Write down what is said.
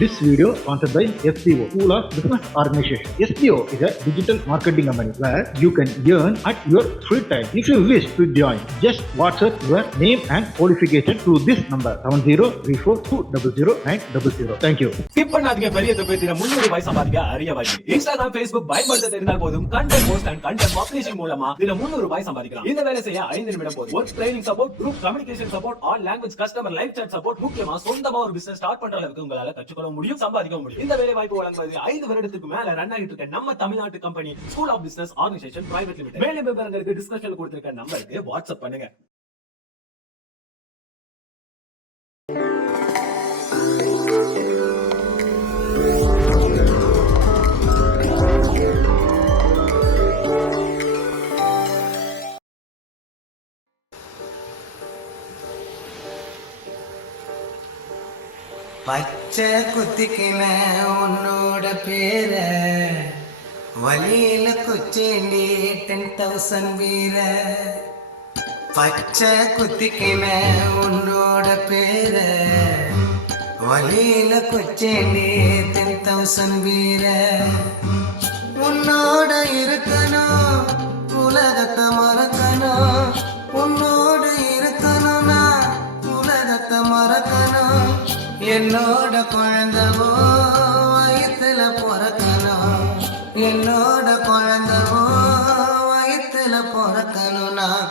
This video sponsored by SBO, School of Business Organization. SBO is a digital marketing company where you can earn at your free time. If you wish to join, just WhatsApp your name and qualification to this number 7034200900. Thank you. Skip பண்ணாதீங்க. பெரிய தொகையில 300 ரூபாய் சம்பாதிக்க அரிய வழி. Instagram, Facebook பயன்படுத்த தெரிந்தால் போதும். Content post and content publishing மூலமா தினம் 300 ரூபாய் சம்பாதிக்கலாம். இந்த வேலை செய்ய 5 நிமிடம் போதும். Work training support, group communication support, all language customer live chat support, முக்கியமா சொந்தமா ஒரு பிசினஸ் ஸ்டார்ட் பண்ற அளவுக்கு உங்களால கற்றுக்கொள்ள முடியும், சம்பாதிக்க முடியும். இந்த வேலை வாய்ப்பு வழங்குவது 5 வருடத்துக்கு மேல ரன் ஆகிட்டு இருக்க நம்ம தமிழ்நாட்டு company school of business organisation private limited. மேலும் விவரங்களுக்கு டிஸ்கிரிப்ஷன்ல கொடுத்திருக்க நம்பருக்கு வாட்ஸ்அப் பண்ணுங்க. பச்சை குத்திக்கின உன்னோட பேர வழியில கொச்சேண்டி 10,000 வீர. பச்சை குத்திக்கின உன்னோட பேர வழியில கொச்சேண்டி 10,000 வீர. உன்னோட இருக்கணும் உலகத்தை மறக்கணும், உன்னோட இருக்கணும்னா உலகத்தை மறக்கணும். என்னோட குழந்தவோ வயிற்றுல பிறக்கணும், என்னோட குழந்தவோ வயிற்றுல பிறக்கணும். நான்